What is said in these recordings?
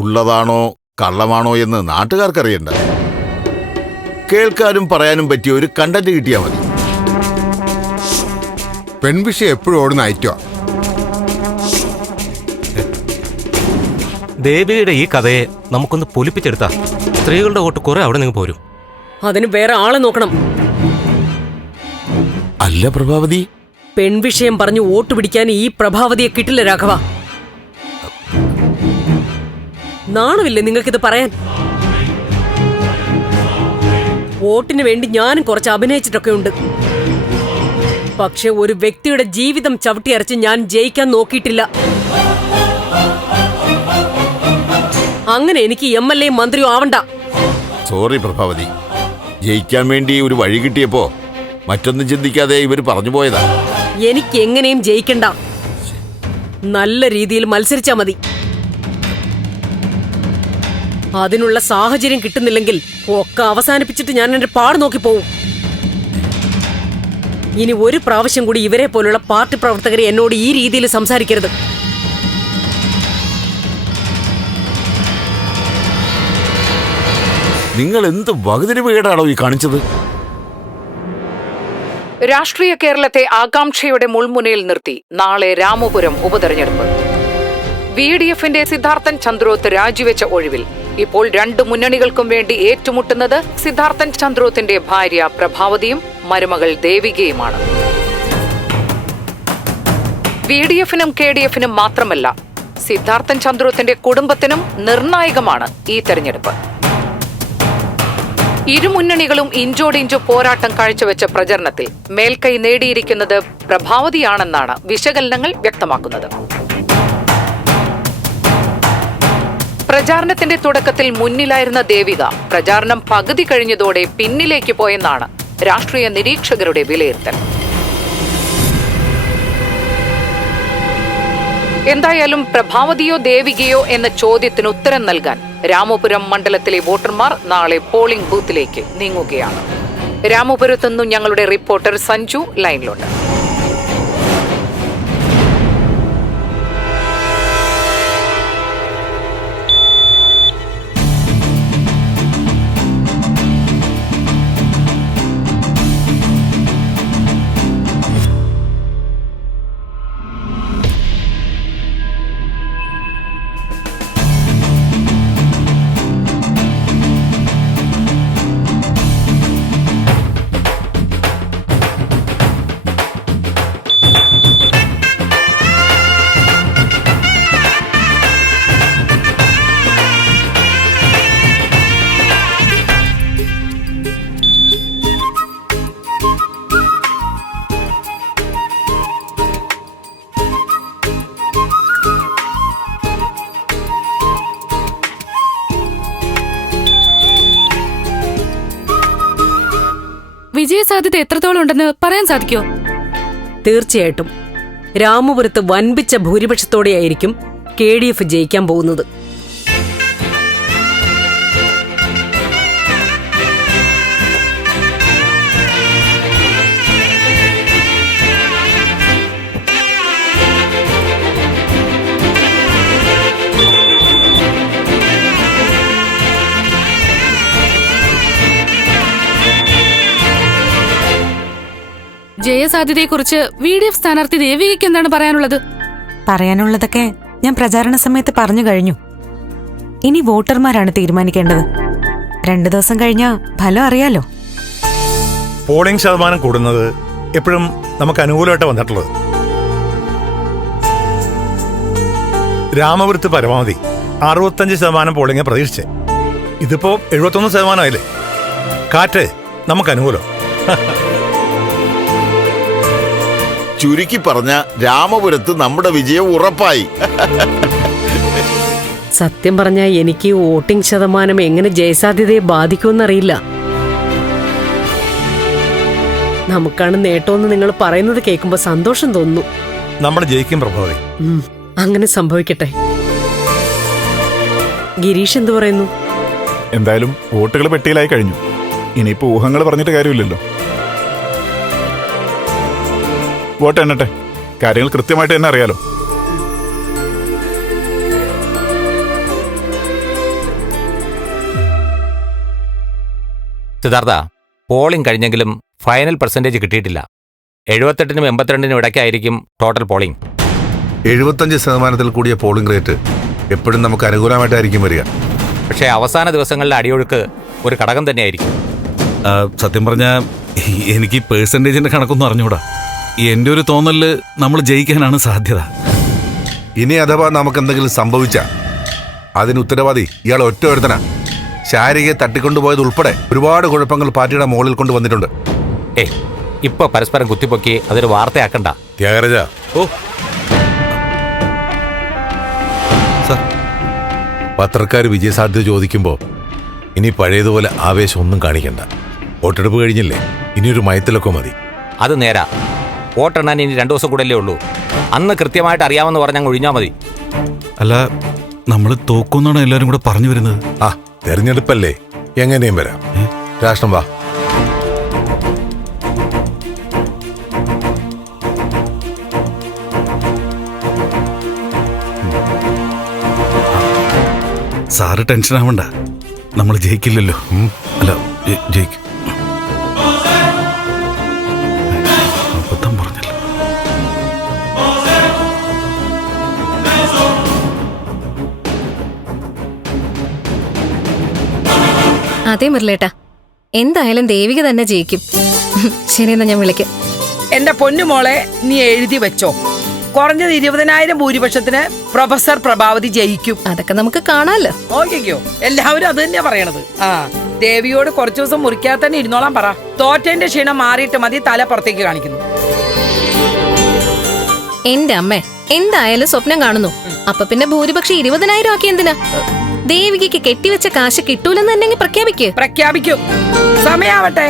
ഉള്ളതാണോ കള്ളമാണോ എന്ന് നാട്ടുകാർക്കറിയണ്ട. കേൾക്കാനും പറയാനും പറ്റിയ ഒരു കണ്ടന്റ് കിട്ടിയാൽ മതി. പെൺവിഷയം എപ്പോഴും ഓടുന്ന ഐറ്റോ. ദേവിയുടെ ഈ കഥയെ നമുക്കൊന്ന് പൊലിപ്പിച്ചെടുത്താ സ്ത്രീകളുടെ വോട്ട് കുറെ അവിടെ നിന്ന് പോരും. അതിന് വേറെ ആളെ നോക്കണം. അല്ല പ്രഭാവതി, പെൺവിഷയം പറഞ്ഞു വോട്ട് പിടിക്കാൻ ഈ പ്രഭാവതിയെ കിട്ടില്ല രാഘവ. നാണമില്ലേ നിങ്ങൾക്കിത് പറയാൻ? വോട്ടിന് വേണ്ടി ഞാനും കുറച്ച് അഭിനയിച്ചിട്ടൊക്കെ ഉണ്ട്. പക്ഷെ ഒരു വ്യക്തിയുടെ ജീവിതം ചവിട്ടിയരച്ച് ഞാൻ ജയിക്കാൻ നോക്കിയിട്ടില്ല. അങ്ങനെ എനിക്ക് MLA മന്ത്രിയോ ആവണ്ട. സോറി പ്രഭാവതി, ജയിക്കാൻ വേണ്ടി ഒരു വഴി കിട്ടിയപ്പോ മറ്റൊന്നും ചിന്തിക്കാതെ ഇവര് പറഞ്ഞു പോയതാ. എനിക്ക് എങ്ങനെയും ജയിക്കണ്ട, നല്ല രീതിയിൽ മത്സരിച്ചാ മതി. അതിനുള്ള സാഹചര്യം കിട്ടുന്നില്ലെങ്കിൽ ഒക്കെ അവസാനിപ്പിച്ചിട്ട് ഞാൻ എന്റെ പാട് നോക്കി പോവും. ഇനി ഒരു പ്രാവശ്യം കൂടി ഇവരെ പോലുള്ള പാർട്ടി പ്രവർത്തകരെ എന്നോട് ഈ രീതിയിൽ സംസാരിക്കരുത്. നിങ്ങൾ എന്ത് വകുതിരിവേടാണോ ഈ കാണിച്ചത്? രാഷ്ട്രീയ കേരളത്തെ ആകാംക്ഷയുടെ മുൾമുനയിൽ നിർത്തി നാളെ രാമപുരം ഉപതെരഞ്ഞെടുപ്പ്. VDFന്റെ സിദ്ധാർത്ഥൻ ചന്ദ്രോത്ത് രാജിവെച്ച ഒഴിവിൽ ഇപ്പോൾ രണ്ട് മുന്നണികൾക്കും വേണ്ടി ഏറ്റുമുട്ടുന്നത് സിദ്ധാർത്ഥൻ ചന്ദ്രോത്തിന്റെ ഭാര്യ പ്രഭാവതിയും മരുമകൾ ദേവികയുമാണ്. VDFനും KDFനും മാത്രമല്ല, സിദ്ധാർത്ഥൻ ചന്ദ്രോത്തിന്റെ കുടുംബത്തിനും നിർണായകമാണ് ഈ തെരഞ്ഞെടുപ്പ്. ഇരുമുന്നണികളും ഇഞ്ചോടിഞ്ചു പോരാട്ടം കാഴ്ചവെച്ച പ്രചരണത്തിൽ മേൽക്കൈ നേടിയിരിക്കുന്നത് പ്രഭാവതിയാണെന്നാണ് വിശകലനങ്ങൾ വ്യക്തമാക്കുന്നത്. പ്രചാരണത്തിന്റെ തുടക്കത്തിൽ മുന്നിലായിരുന്ന ദേവിക പ്രചാരണം പകുതി കഴിഞ്ഞതോടെ പിന്നിലേക്ക് പോയെന്നാണ് രാഷ്ട്രീയ നിരീക്ഷകരുടെ വിലയിരുത്തൽ. എന്തായാലും പ്രഭാവതിയോ ദേവികയോ എന്ന ചോദ്യത്തിന് ഉത്തരം നൽകാൻ രാമപുരം മണ്ഡലത്തിലെ വോട്ടർമാർ നാളെ പോളിംഗ് ബൂത്തിലേക്ക് നീങ്ങുകയാണ്. രാമപുരത്തുനിന്നും ഞങ്ങളുടെ റിപ്പോർട്ടർ സഞ്ജു ലൈനിലുണ്ട്. വിജയസാധ്യത എത്രത്തോളം ഉണ്ടെന്ന് പറയാൻ സാധിക്കുമോ? തീർച്ചയായിട്ടും രാമപുരത്ത് വൻപിച്ച ഭൂരിപക്ഷത്തോടെയായിരിക്കും KDF ജയിക്കാൻ പോകുന്നത്. ജയസാധ്യതയെക്കുറിച്ച് VDF സ്ഥാനാർത്ഥി ദേവികയ്ക്ക് എന്താണ് പറയാനുള്ളത്? പറയാനുള്ളതൊക്കെ ഞാൻ പ്രചാരണ സമയത്ത് പറഞ്ഞു കഴിഞ്ഞു. ഇനി വോട്ടർമാരാണ് തീരുമാനിക്കേണ്ടത്. 2 ദിവസം കഴിഞ്ഞാ ഫലം അറിയാലോ. പോളിംഗ് ശതമാനം കൂടുന്നത് എപ്പോഴും നമുക്ക് അനുകൂലമായിട്ട് വന്നിട്ടുള്ളത്. രാമപുരത്ത് പരമാവധി 65% പോളിംഗ് പ്രതീക്ഷിച്ചേ. ഇതിപ്പോ 71% ആയില്ലേ. കാറ്റ് നമുക്ക് അനുകൂലം. ചുരുക്കി പറഞ്ഞ രാമപുരത്ത് നമ്മുടെ വിജയം ഉറപ്പായി. സത്യം പറഞ്ഞാൽ എനിക്ക് വോട്ടിംഗ് ശതമാനം എങ്ങനെ ജയസാധ്യതയെ ബാധിക്കുമെന്നറിയില്ല. നമുക്കാണ് നേട്ടമെന്ന് നിങ്ങൾ പറയുന്നത് കേൾക്കുമ്പോ സന്തോഷം തോന്നുന്നു. നമ്മൾ ജയിക്കും പ്രഭാവതി. അങ്ങനെ സംഭവിക്കട്ടെ. ഗിരീഷ് എന്തു പറയുന്നു? എന്തായാലും വോട്ടുകൾ പെട്ടിയിലായി കഴിഞ്ഞു. ഇനിയിപ്പോ ഊഹങ്ങൾ പറഞ്ഞിട്ട് കാര്യമില്ലല്ലോ. വോട്ട് എണ്ണട്ടെ, കാര്യങ്ങൾ കൃത്യമായിട്ട് തന്നെ അറിയാലോ. സിദ്ധാർത്ഥ, പോളിംഗ് കഴിഞ്ഞെങ്കിലും ഫൈനൽ പെർസെൻറ്റേജ് കിട്ടിയിട്ടില്ല. 78-നും 82-നും ഇടയ്ക്കായിരിക്കും ടോട്ടൽ പോളിംഗ്. 75% കൂടിയ പോളിംഗ് റേറ്റ് എപ്പോഴും നമുക്ക് അനുകൂലമായിട്ടായിരിക്കും വരിക. പക്ഷേ അവസാന ദിവസങ്ങളിലെ അടിയൊഴുക്ക് ഒരു ഘടകം തന്നെയായിരിക്കും. സത്യം പറഞ്ഞാൽ എനിക്ക് പേഴ്സൻറ്റേജിന്റെ കണക്കൊന്നും അറിഞ്ഞൂടാ. എൻ്റെ ഒരു തോന്നലില് നമ്മൾ ജയിക്കാനാണ് സാധ്യത. ഇനി അഥവാ നമുക്ക് എന്തെങ്കിലും സംഭവിച്ച അതിന് ഉത്തരവാദി ഇയാൾ ഒറ്റ ഒരുത്തനാ. ശാരികയെ തട്ടിക്കൊണ്ടുപോയത് ഉൾപ്പെടെ ഒരുപാട് കുഴപ്പങ്ങൾ പാർട്ടിയുടെ മുകളിൽ കൊണ്ടുവന്നിട്ടുണ്ട്. ഇപ്പൊ പരസ്പരം കുത്തിപ്പൊക്കി അതൊരു വാർത്തയാക്കണ്ട. ത്യാഗരാജ, പത്രക്കാർ വിജയസാധ്യത ചോദിക്കുമ്പോൾ ഇനി പഴയതുപോലെ ആവേശം ഒന്നും കാണിക്കണ്ട. വോട്ടെടുപ്പ് കഴിഞ്ഞില്ലേ, ഇനിയൊരു മയത്തിലൊക്കെ മതി. അത് നേരാ. വോട്ടെണ്ണാൻ ഇനി 2 ദിവസം കൂടെയല്ലേ ഉള്ളൂ. അന്ന് കൃത്യമായിട്ട് അറിയാമെന്ന് പറഞ്ഞാൽ ഒഴിഞ്ഞാൽ മതി. അല്ല, നമ്മൾ തോക്കുന്നാണ് എല്ലാരും കൂടെ പറഞ്ഞു വരുന്നത്. ആ, തെരഞ്ഞെടുപ്പല്ലേ, എങ്ങനെയും വരാം. രാഷ്ട്രം വാ. സാറ് ടെൻഷൻ ആവണ്ട, നമ്മൾ ജയിക്കില്ലല്ലോ. അല്ല, ജയിക്കും. അബദ്ധം പറഞ്ഞല്ലോ. അതെ മുരളേട്ടാ, എന്തായാലും ദേവിക തന്നെ ജയിക്കും. ശരി, എന്നാ ഞാൻ വിളിക്കാം. എന്റെ പൊന്നുമോളെ, നീ എഴുതി വെച്ചോ. കുറഞ്ഞത് 20,000 ഭൂരിപക്ഷത്തിന് പ്രൊഫസർ പ്രഭാവതി ജയിക്കും. അതൊക്കെ നമുക്ക് കാണാമല്ലോ. ഓക്കെയോ? എല്ലാവരും അത് തന്നെയാ പറയണത്. ആ, ദേവിയോട് കുറച്ചു ദിവസം മുറിക്കാതെ തന്നെ ഇരുന്നോളാൻ പറ. തോറ്റേന്റെ ക്ഷീണം മാറിയിട്ട് മതി തല പുറത്തേക്ക് കാണിക്കുന്നു. എന്റെ അമ്മ എന്തായാലും സ്വപ്നം കാണുന്നു. അപ്പൊ പിന്നെ ഭൂരിപക്ഷം 20,000 ആക്കി എന്തിനാ? ദേവികയ്ക്ക് കെട്ടിവെച്ച കാശ് കിട്ടൂലെന്ന് തന്നെ പ്രഖ്യാപിക്കും. സമയാവട്ടെ.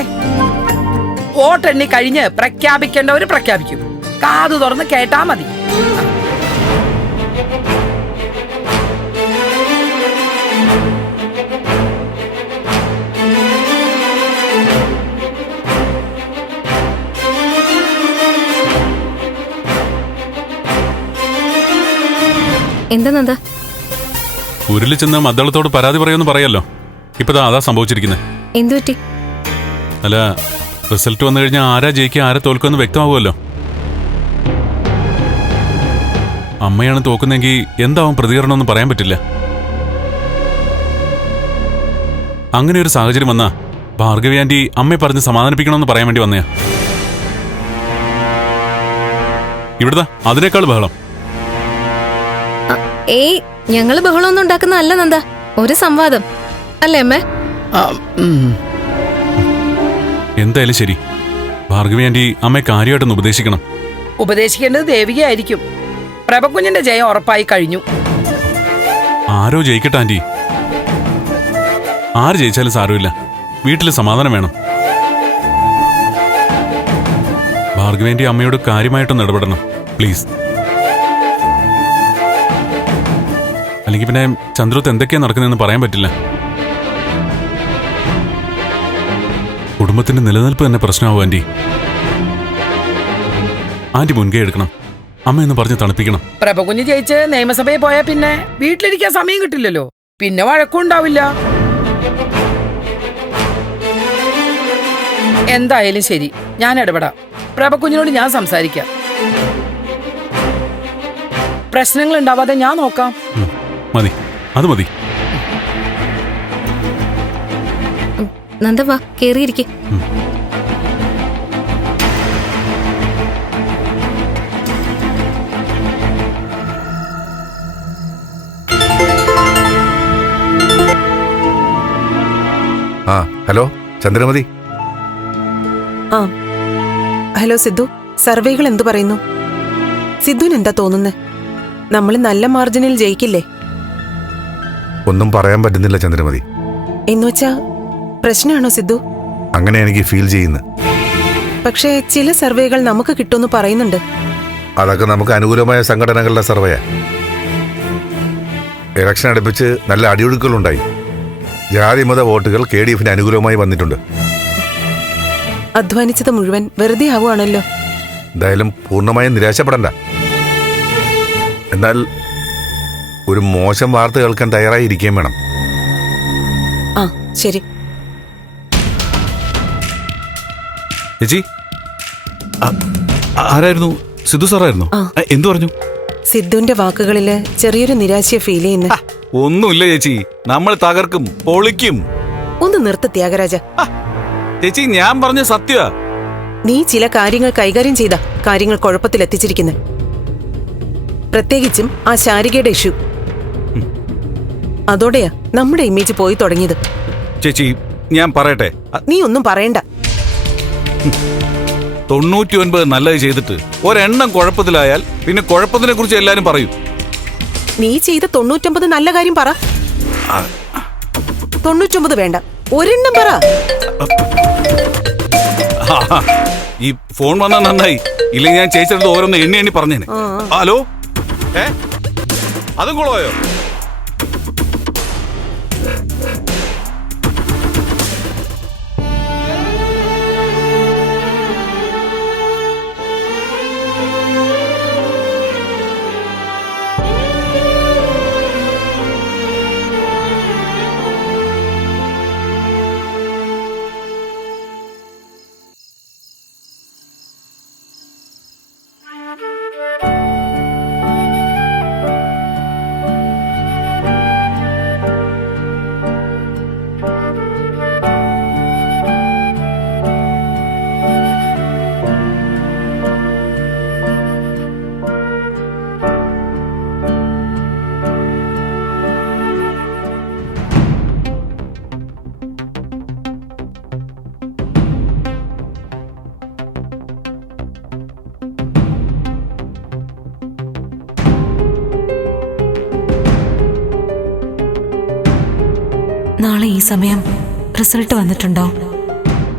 വോട്ടെണ്ണി കഴിഞ്ഞ് പ്രഖ്യാപിക്കേണ്ടവര് പ്രഖ്യാപിക്കും. കാതു തുറന്ന് കേട്ടാ മതി. എന്താ നന്ദ? ഉരുളി ചെന്ന് മദ്ദളത്തോട് പരാതി പറയുമെന്ന് പറയല്ലോ. ഇപ്പതാ അതാ സംഭവിച്ചിരിക്കുന്നത്. എന്തു പറ്റി? അല്ല, റിസൾട്ട് വന്നു കഴിഞ്ഞാൽ ആരാ ജയിക്കുക ആരാ തോൽക്കുമെന്ന് വ്യക്തമാവുമല്ലോ. അമ്മയാണ് തോക്കുന്നെങ്കിൽ എന്താവും പ്രതികരണമെന്ന് പറയാൻ പറ്റില്ല. അങ്ങനെ ഒരു സാഹചര്യം വന്നാ ഭാർഗവി ആന്റി അമ്മയെ പറഞ്ഞ് സമാധാനിപ്പിക്കണമെന്ന് പറയാൻ വേണ്ടി വന്നയാ. ഇവിടുത്തെ അതിനേക്കാൾ ബഹളം. ഏയ്, ഞങ്ങള് ബഹളമൊന്നും ഉണ്ടാക്കുന്നതല്ല നന്ദ, ഒരു സംവാദം അല്ലേ അമ്മേ? എന്തായാലും ശരി, ഭാർഗവി ആന്റി അമ്മയെ കാര്യമായിട്ടൊന്ന് ഉപദേശിക്കണം. ഉപദേശിക്കേണ്ടത് ദേവികയായിരിക്കും. പ്രഭകുഞ്ഞിന്റെ ജയം ഉറപ്പായി കഴിഞ്ഞു. ആരോ ജയിക്കട്ടെ ആന്റി. ആര് ജയിച്ചാലും സാരമില്ല, വീട്ടില് സമാധാനം വേണം. ഭാർഗവി ആന്റി അമ്മയോട് കാര്യമായിട്ടൊന്ന് ഇടപെടണം പ്ലീസ്. അല്ലെങ്കിൽ പിന്നെ ചന്ദ്രത്ത് എന്തൊക്കെയാ നടക്കുന്നതെന്ന് പറയാൻ പറ്റില്ല. കുടുംബത്തിന്റെ നിലനിൽപ്പ് തന്നെ പ്രശ്നമാവും ആന്റി. ആന്റി മുൻകൈ എടുക്കണം. അമ്മയെന്ന് പറഞ്ഞ് തണുപ്പിക്കണം. പ്രഭകുഞ്ഞ് ജയിച്ച് നിയമസഭയിൽ പോയാ പിന്നെ വീട്ടിലിരിക്കാൻ സമയം കിട്ടില്ലല്ലോ. പിന്നെ വഴക്കുണ്ടാവില്ല. എന്തായാലും ശരി, ഞാൻ ഇടപെടാം. പ്രഭകുഞ്ഞിനോട് ഞാൻ സംസാരിക്കാം. പ്രശ്നങ്ങൾ ഉണ്ടാവാതെ ഞാൻ നോക്കാം. മതി, അത് മതി. നന്ദവാ, കേറിയിരിക്കെ. ആ, ഹലോ ചന്ദ്രമതി. ആ, ഹലോ സിദ്ധു. സർവേകൾ എന്തു പറയുന്നു? സിദ്ധുവിന് എന്താ തോന്നുന്നത്? നമ്മൾ നല്ല മാർജിനിൽ ജയിക്കില്ലേ? ഒന്നും പറയാൻ പറ്റുന്നില്ല ചന്ദ്രമതി. എന്നുവെച്ചാ പ്രശ്നമാണോ സിദ്ധു? അങ്ങനെ എനിക്ക് ഫീൽ ചെയ്യുന്നു. പക്ഷേ ചില സർവേകൾ നമുക്ക് കിട്ടുമെന്ന് പറയുന്നുണ്ട്. അതൊക്കെ നമുക്ക് അനുകൂലമായ സംഘടനകളുടെ സർവേയാ. ഇലക്ഷൻ അടുപ്പിച്ച് നല്ല അടിയൊഴുക്കുകളുണ്ടായി. ജാതിമത വോട്ടുകൾ KDF-ന് അനുകൂലമായി വന്നിട്ടുണ്ട്. അധ്വാനിച്ചത് മുഴുവൻ വെറുതെ ആവുകയാണല്ലോ. എന്തായാലും പൂർണ്ണമായും നിരാശപ്പെടണ്ട. എന്നാൽ ഒരു മോശം വാർത്ത കേൾക്കാൻ തയ്യാറായി ഇരിക്കുകയും വേണം. ആ, ശരി. ചേച്ചി ആരായിരുന്നു? സിദ്ധു സാറായിരുന്നു? എന്തു പറഞ്ഞു? സിദ്ധുവിന്റെ വാക്കുകളില് ചെറിയൊരു നിരാശയെ ഫീൽ ചെയ്യുന്നു. ഒന്നുമില്ല ചേച്ചി, നമ്മൾ തകർക്കും, പൊളിക്കും. ഒന്ന് നിർത്ത് ത്യാഗരാജ. ചേച്ചി ഞാൻ പറഞ്ഞ സത്യ. നീ ചില കാര്യങ്ങൾ കൈകാര്യം ചെയ്ത കാര്യങ്ങൾ കുഴപ്പത്തിലെത്തിച്ചിരിക്കുന്നു. പ്രത്യേകിച്ചും ആ ശാരികയുടെ ഇഷ്യൂ. അതോടെയാ നമ്മുടെ ഇമേജ് പോയി തുടങ്ങിയത്. ചേച്ചി ഞാൻ പറയട്ടെ, നീ ഒന്നും പറയണ്ട. 99 നല്ലത് ചെയ്തിട്ട് ഒരെണ്ണം കുഴപ്പത്തിലായാൽ പിന്നെ കുഴപ്പത്തിനെ കുറിച്ച് എല്ലാരും പറയും. നീ ചെയ്ത 99 നല്ല കാര്യം പറ. 99 വേണ്ട, ഒരെണ്ണം പറ. ഈ ഫോൺ വന്നാ നന്നായി, ഇല്ലെങ്കിൽ ഞാൻ ചേച്ചിയുടെ ഓരോന്ന് എണ്ണി എണ്ണി പറഞ്ഞേനെ. ഹലോ, അതും കൊള്ളായോ? നാളെ ഈ സമയം റിസൾട്ട് വന്നിട്ടുണ്ടോ?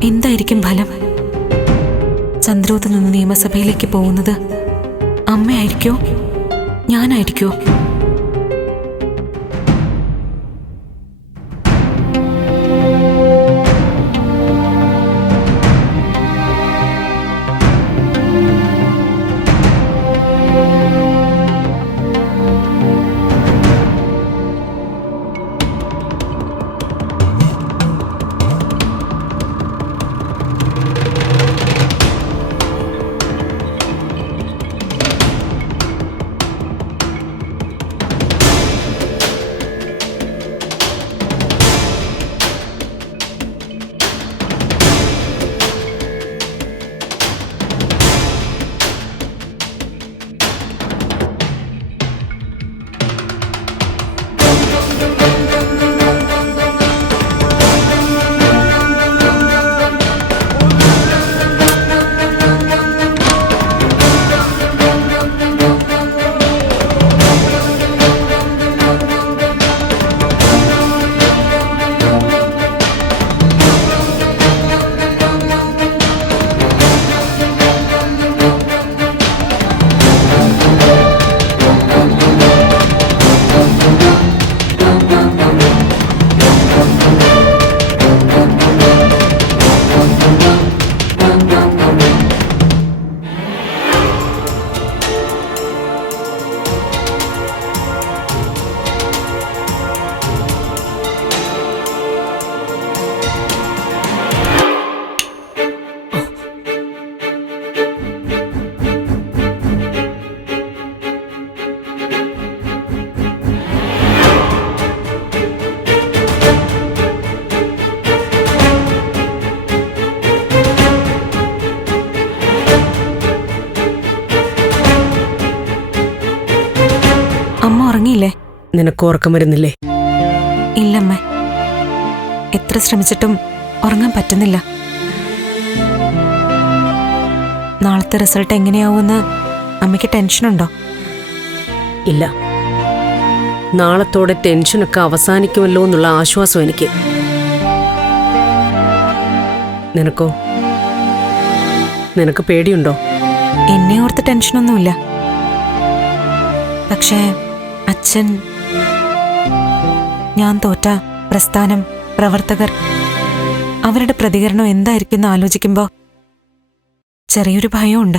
എന്തായിരിക്കും ഫലം? ചന്ദ്രോത്ത് നിന്ന് നിയമസഭയിലേക്ക് പോകുന്നത് അമ്മയായിരിക്കോ, ഞാനായിരിക്കോ? ഉറങ്ങിയില്ലേ? നിനക്ക് ഉറക്കം വരുന്നില്ലേ? ഇല്ലമ്മേ, എത്ര ശ്രമിച്ചിട്ടും ഉറങ്ങാൻ പറ്റുന്നില്ല. നാളത്തെ റിസൾട്ട് എങ്ങനെയാവുമെന്ന് അമ്മയ്ക്ക് ടെൻഷനുണ്ടോ? ഇല്ല, നാളത്തോടെ ടെൻഷനൊക്കെ അവസാനിക്കുമല്ലോ എന്നുള്ള ആശ്വാസം എനിക്ക്. നിനക്കോ? നിനക്ക് പേടിയുണ്ടോ? എന്നെ ഓർത്ത് ടെൻഷനൊന്നുമില്ല. പക്ഷേ അച്ഛൻ, ഞാൻ തോറ്റ പ്രസ്ഥാനം, പ്രവർത്തകർ, അവരുടെ പ്രതികരണം എന്തായിരിക്കും എന്ന് ആലോചിക്കുമ്പോ ചെറിയൊരു ഭയമുണ്ട്.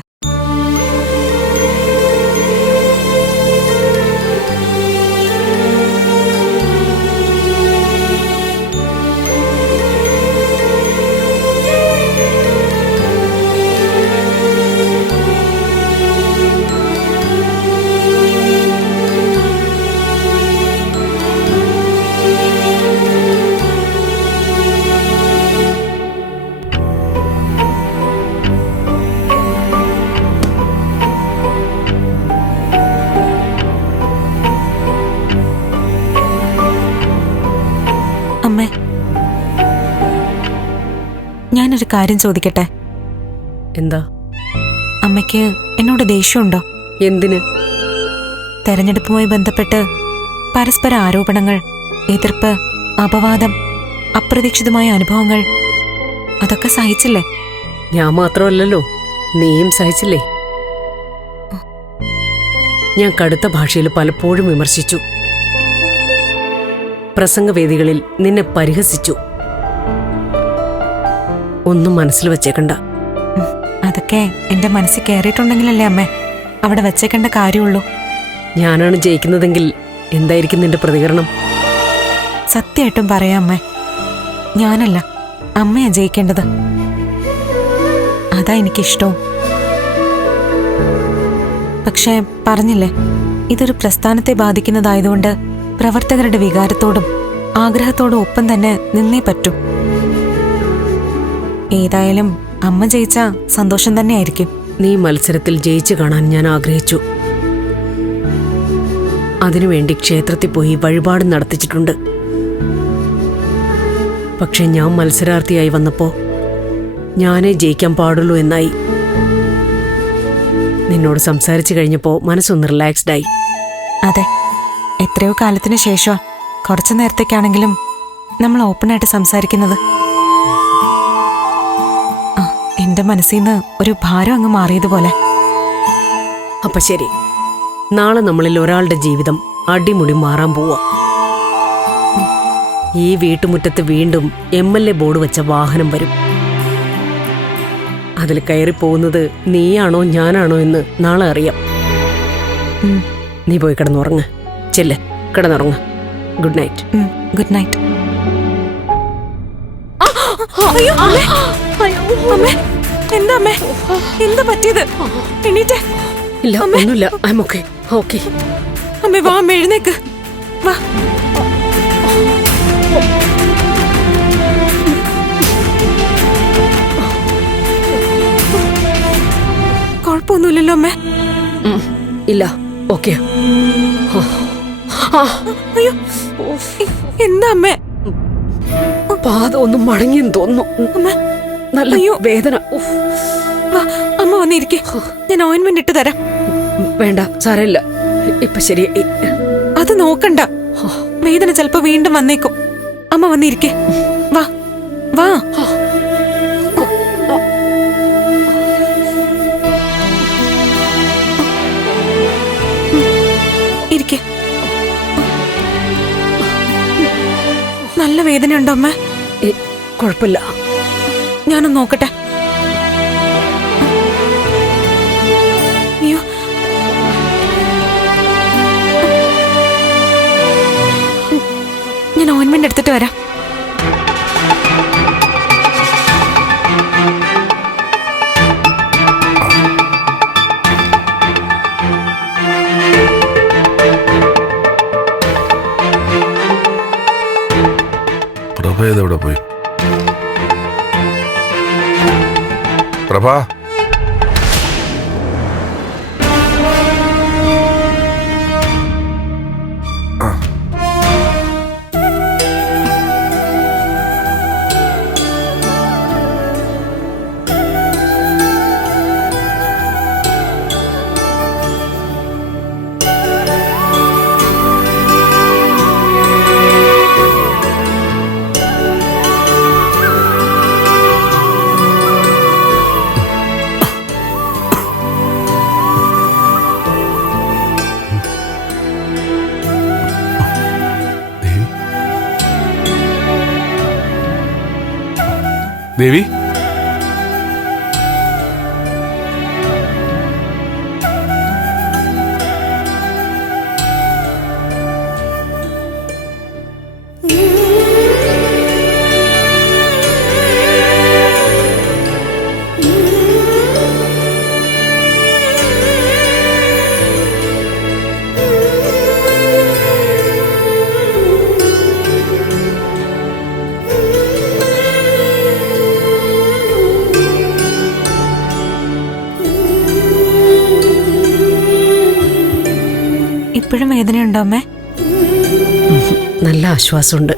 അമ്മേ, ഞാനൊരു കാര്യം ചോദിക്കട്ടെ? എന്താ? അമ്മയ്ക്ക് എന്നോട് ദേഷ്യമുണ്ടോ? എന്തിന്? തെരഞ്ഞെടുപ്പുമായി ബന്ധപ്പെട്ട് പരസ്പര ആരോപണങ്ങൾ, എതിർപ്പ്, അപവാദം, അപ്രതീക്ഷിതമായ അനുഭവങ്ങൾ അതൊക്കെ സഹിച്ചില്ലേ? ഞാൻ മാത്രമല്ലല്ലോ, നീയും സഹിച്ചില്ലേ? ഞാൻ കടുത്ത ഭാഷയിൽ പലപ്പോഴും വിമർശിച്ചു, പ്രസംഗവേദികളിൽ നിന്നെ പരിഹസിച്ചു. ഒന്നും മനസ്സിൽ വെച്ചേക്കണ്ട. അതൊക്കെ എന്റെ മനസ്സിൽ കയറിയിട്ടുണ്ടെങ്കിലല്ലേ അമ്മേ അവിടെ വെച്ചേക്കേണ്ട കാര്യമുള്ളൂ. ഞാനാണ് ജയിക്കുന്നതെങ്കിൽ എന്തായിരിക്കും നിന്റെ പ്രതികരണം? സത്യമായിട്ടും പറയാം അമ്മേ, ഞാനല്ല അമ്മയാ ജയിക്കേണ്ടത്. അതാ എനിക്കിഷ്ടവും. പക്ഷേ പറഞ്ഞില്ലേ, ഇതൊരു പ്രസ്ഥാനത്തെ ബാധിക്കുന്നതായതുകൊണ്ട് പ്രവർത്തകരുടെ വികാരത്തോടും ആഗ്രഹത്തോടും ഒപ്പം തന്നെ നിന്നേ പറ്റൂ. ഏതായാലും അമ്മ ജയിച്ച സന്തോഷം തന്നെയായിരിക്കും. നീ മത്സരത്തിൽ ജയിച്ചു കാണാൻ ഞാൻ ആഗ്രഹിച്ചു. അതിനുവേണ്ടി ക്ഷേത്രത്തിൽ പോയി വഴിപാട് നടത്തിച്ചിട്ടുണ്ട്. പക്ഷെ ഞാൻ മത്സരാർത്ഥിയായി വന്നപ്പോ ഞാനേ ജയിക്കാൻ പാടുള്ളൂ എന്നായി. നിന്നോട് സംസാരിച്ചു കഴിഞ്ഞപ്പോ മനസ്സൊന്ന് റിലാക്സ്ഡായി. അതെ, എത്രയോ കാലത്തിനു ശേഷം കുറച്ചു നേരത്തേക്കാണെങ്കിലും നമ്മൾ ഓപ്പണായിട്ട് സംസാരിക്കുന്നത്. എന്റെ മനസ്സിൽ നിന്ന് ഒരു ഭാരം അങ്ങ് മാറിയതുപോലെ. അപ്പൊ ശരി, നാളെ നമ്മളിൽ ഒരാളുടെ ജീവിതം അടിമുടി മാറാൻ പോവാ. ഈ വീട്ടുമുറ്റത്ത് വീണ്ടും MLA ബോർഡ് വെച്ച വാഹനം വരും. അതിൽ കയറിപ്പോകുന്നത് നീയാണോ ഞാനാണോ എന്ന് നാളെ അറിയാം. നീ പോയി കിടന്നുറങ്ങ്. ചെല്ല്, കിടന്നുറങ്ങ്. Good night. Good night. എന്താ അമ്മേ, എന്താ പറ്റിയത്? എണീറ്റേ? ഇല്ല, ഒന്നുമില്ല. I am okay. ഓക്കേ അമ്മേ, വാ അമ്മ, എഴുന്നേക്ക്. വാ. കുഴപ്പമൊന്നുമില്ലല്ലോ അമ്മേ? ഇല്ല, ഓക്കെ. അയ്യോ, എന്താ അമ്മേ? പാദം ഒന്നും മടങ്ങിയെന്ന് തോന്നുന്നു. നല്ല വേദന. അമ്മ വന്നിരിക്കെ, ഞാൻ ഓയിൻമെന്റ് ഇട്ട് തരാം. വേണ്ട, സാരമില്ല, ഇപ്പൊ ശരി. അത് നോക്കണ്ട, വേദന ചിലപ്പോ വീണ്ടും വന്നേക്കും. അമ്മ വന്നിരിക്കെ. വാ വാ. ഇരിക്കെ. നല്ല വേദനയുണ്ടോ അമ്മ? കുഴപ്പമില്ല. ഞാനൊന്ന് നോക്കട്ടെ. അയ്യോ, ഞാൻ ഓയിൻമെന്റ് എടുത്തിട്ട് വരാം. പ്രഭ ഏതെവിടെ പോയി? പ്രഭ, ദേവി, ഇപ്പോഴും വേദനയുണ്ടോ അമ്മേ? നല്ല ആശ്വാസമുണ്ട്.